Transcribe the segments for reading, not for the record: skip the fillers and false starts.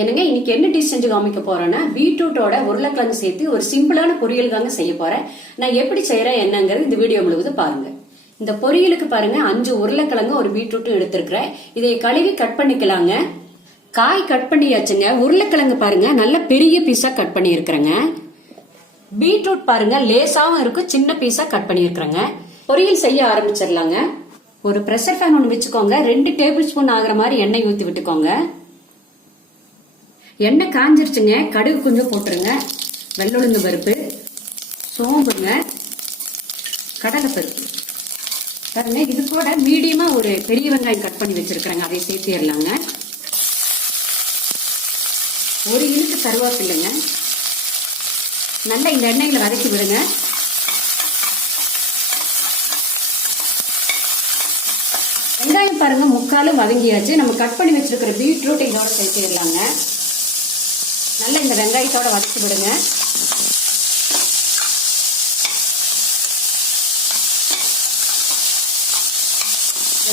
என்னங்க இன்னைக்கு என்ன டிஷ் செஞ்சு காமிக்க போறேன்னா பீட்ரூட்டோட உருளைக்கிழங்கு சேர்த்து ஒரு சிம்பிளான பொரியல் தாங்க செய்ய போறேன். நான் எப்படி செய்யறேன் என்னங்கிறது இந்த வீடியோ முழுவதும் பாருங்க. இந்த பொரியலுக்கு பாருங்க 5 உருளைக்கிழங்கு ஒரு பீட்ரூட்டும் எடுத்திருக்கிறேன். இதை கழுவி கட் பண்ணிக்கலாங்க. காய் கட் பண்ணியாச்சுங்க. உருளைக்கிழங்கு பாருங்க நல்ல பெரிய பீஸா கட் பண்ணி இருக்கிறேங்க. பீட்ரூட் பாருங்க லேசாவும் இருக்கும், சின்ன பீஸா கட் பண்ணி இருக்கிறேங்க. பொரியல் செய்ய ஆரம்பிச்சிடலாங்க. ஒரு பிரஷர் ஃபேன் ஒன்று வச்சுக்கோங்க. 2 டேபிள் ஸ்பூன் ஆகிற மாதிரி எண்ணெய் ஊற்றி விட்டுக்கோங்க. எண்ணெய் காஞ்சிருச்சுங்க. கடுகு கொஞ்சம் போட்டுருங்க. வெள்ளுளுந்து பருப்பு, சோம்புங்க, கடலை பருப்பு பாருங்க. இது கூட மீடியமா ஒரு பெரிய வெங்காயம் கட் பண்ணி வச்சிருக்கிறேங்க, அதை சேர்த்திடலாங்க. ஒரு இழுக்கு கருவேப்பில்லைங்க. நல்லா இந்த எண்ணெயில வதக்கி விடுங்க. வெங்காயம் பாருங்க முக்காலும் வதங்கியாச்சு. நம்ம கட் பண்ணி வச்சிருக்கிற பீட்ரூட் இதோட சேர்த்திடலாங்க. நல்லா இந்த வெங்காயத்தோட வதக்கி விடுங்க.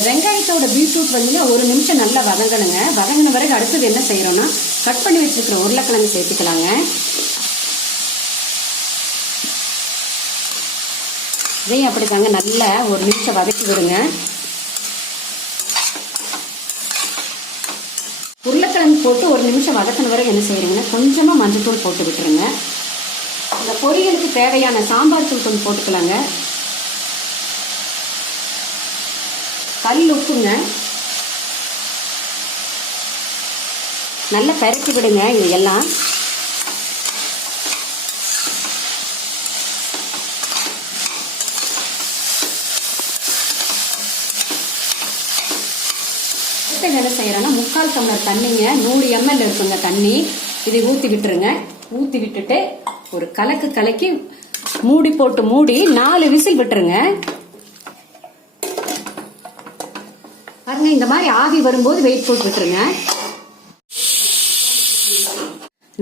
வெங்காயத்தோட பீட்ரூட் வந்து 1 நிமிஷம் நல்லா வதங்கணுங்க. வதங்கின வரைக்கும் அடுத்தது என்ன செய்யறோம்னா கட் பண்ணி வச்சிருக்கிற உருளைக்கிழங்கு சேர்த்துக்கலாங்க. இதையும் அப்படித்தாங்க நல்லா 1 நிமிஷம் வதக்கி விடுங்க. உருளைக்கிழங்கு போட்டு 1 நிமிஷம் வதக்கின வரை என்ன செய்யறீங்கன்னா கொஞ்சமா மஞ்சத்தூள் போட்டு விட்டுருங்க. இந்த பொரியலுக்கு தேவையான சாம்பார் தூள் கொஞ்சம் போட்டுக்கலாங்க. கல் உப்புங்க. நல்லா பரட்டி விடுங்க. இது எல்லாம் என்ன செய்யறேன்னா 3/4 டம்ளர் தண்ணிங்க, 100 ml இருக்குங்க தண்ணி. இதை ஊத்தி விட்டுருங்க. ஊத்தி விட்டுட்டு ஒரு கலக்கு கலக்கி மூடி போட்டு மூடி 4 விசில் விட்டுருங்க. பாருங்க இந்த மாதிரி ஆவி வரும்போது வெயிட் போட்டு விட்டுருங்க.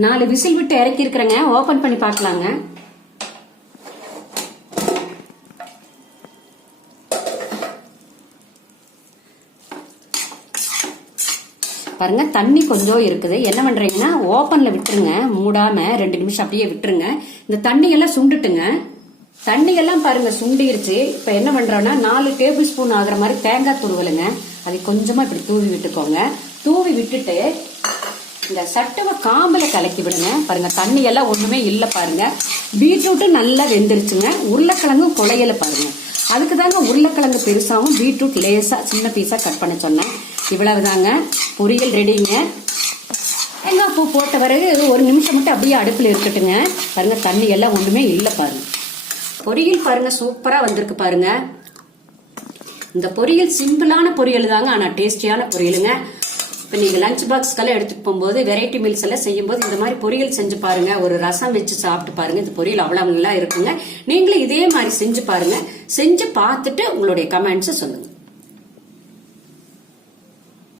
4 விசில் விட்டு இறக்கி இருக்கிறேங்க. ஓபன் பண்ணி பார்க்கலாங்க. பாருங்க தண்ணி கொஞ்சம் இருக்குது. என்ன பண்றீங்கன்னா ஓபன்ல விட்டுருங்க, மூடாம 2 நிமிஷம் அப்படியே விட்டுருங்க. இந்த தண்ணி எல்லாம் சுண்டுட்டுங்க. தண்ணி எல்லாம் பாருங்க சுண்டிருச்சு. இப்ப என்ன பண்றோம்னா 4 டேபிள் ஸ்பூன் ஆகுற மாதிரி தேங்காய் துருவலுங்க, அதை கொஞ்சமா இப்படி தூவி விட்டுக்கோங்க. தூவி விட்டுட்டு இந்த சட்டுவை காம்பல கலக்கி விடுங்க. பாருங்க தண்ணி எல்லாம் ஒண்ணுமே இல்ல. பாருங்க பீட்ரூட்டு நல்லா வெந்துருச்சுங்க. உருளைக்கிழங்கும் குழையல பாருங்க. அதுக்கு தாங்க உருளைக்கிழங்கு பெருசாவும் பீட்ரூட் லேசா சின்ன பீஸா கட் பண்ண சொன்னேன். இவ்வளவுதாங்க பொரியல் ரெடிங்க. தேங்காய் பூ போட்ட பிறகு 1 நிமிஷம் மட்டும் அப்படியே அடுப்புல இருக்கட்டுங்க. பாருங்க தண்ணி எல்லாம் ஒண்ணுமே இல்ல. பாருங்க பொரியல் பாருங்க சூப்பரா வந்திருக்கு. பாருங்க இந்த பொரியல் சிம்பிளான பொரியல் தாங்க, ஆனா டேஸ்டியான பொரியலுங்க. இப்ப நீங்க லஞ்ச் பாக்ஸ்க்கெல்லாம் எடுத்துட்டு போகும்போது வெரைட்டி மீல்ஸ் எல்லாம் செய்யும் போது இந்த மாதிரி பொரியல் செஞ்சு பாருங்க. ஒரு ரசம் வச்சு சாப்பிட்டு பாருங்க. இந்த பொரியல் அவ்வளவு நல்லா இருக்குங்க. நீங்களும் இதே மாதிரி செஞ்சு பாருங்க. செஞ்சு பார்த்துட்டு உங்களுடைய கமெண்ட்ஸ் சொல்லுங்க.